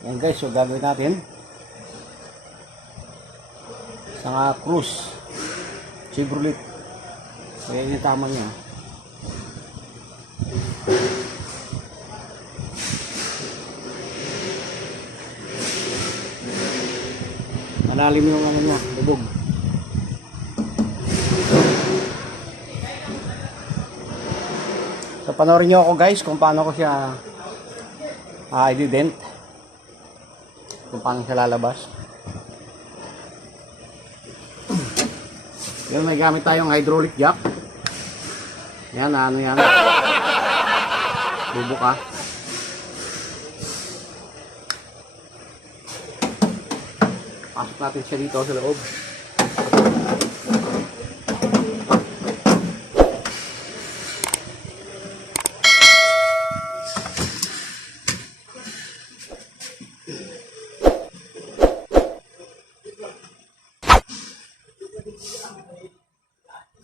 Yan guys, so gagawin natin sa Cruze Chevrolet. So yan yung tama niya. Malalim yung ano niya, lubog. So panoorin nyo ako guys kung paano ko siya i-dent, kung paano siya lalabas. Yan, may gamit tayong hydraulic jack. Yan, ano yan, bubuka. Pasok natin siya dito sa loob.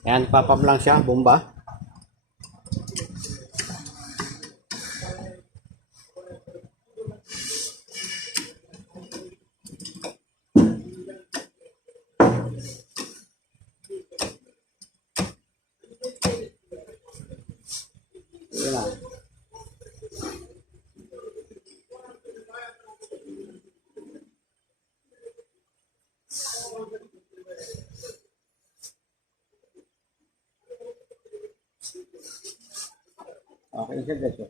Yan, papam lang siya, bomba. Yan lang. Okay siya guys.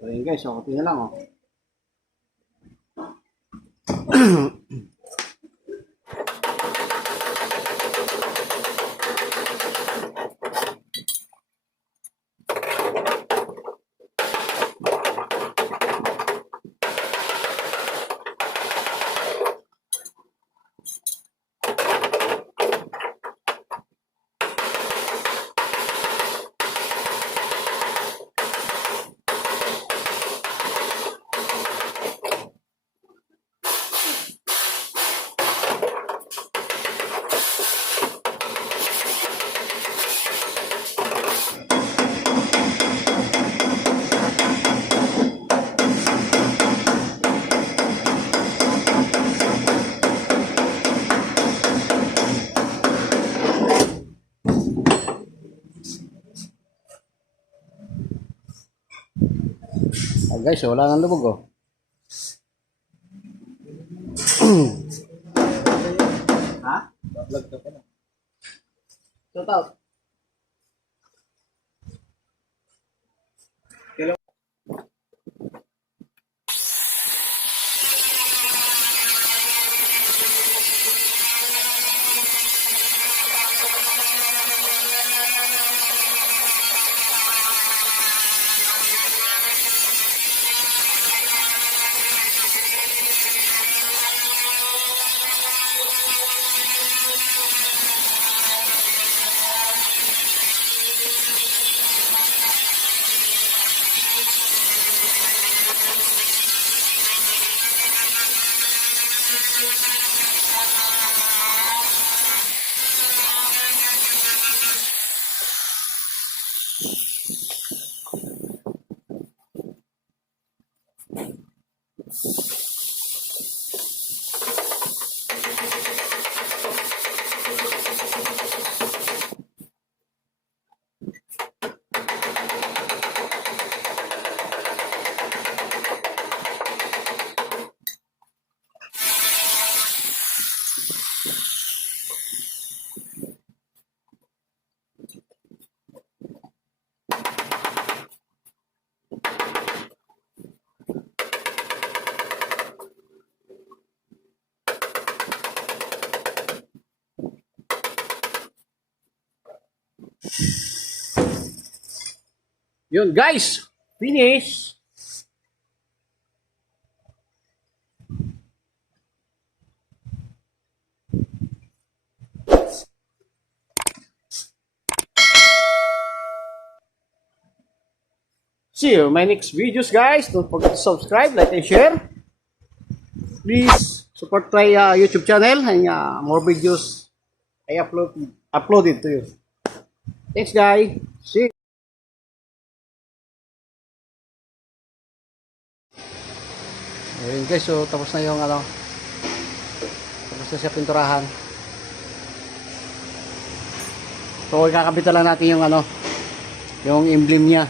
So yun guys, okay na lang oh. Oh guys, wala nang lubog oh. Ha? Vlog to ka na. Shout out. Yun guys, finish. See you in my next videos guys. Don't forget to subscribe, like and share. Please support my YouTube channel and more videos I uploaded to you. Thanks, guy. See you. Ayun guys, so tapos na yung ano, tapos na siya pinturahan. So ikakabit lang natin yung ano, yung emblem niya.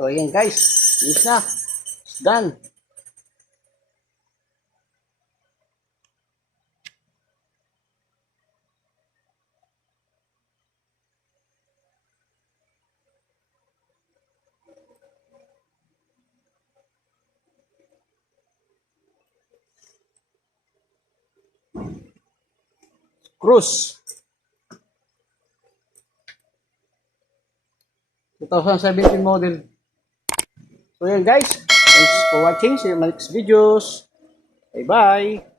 So, ayan guys. Finish na. Done. Cruze. 2017 model. So yun guys. Thanks for watching. See you in my next videos. Bye bye.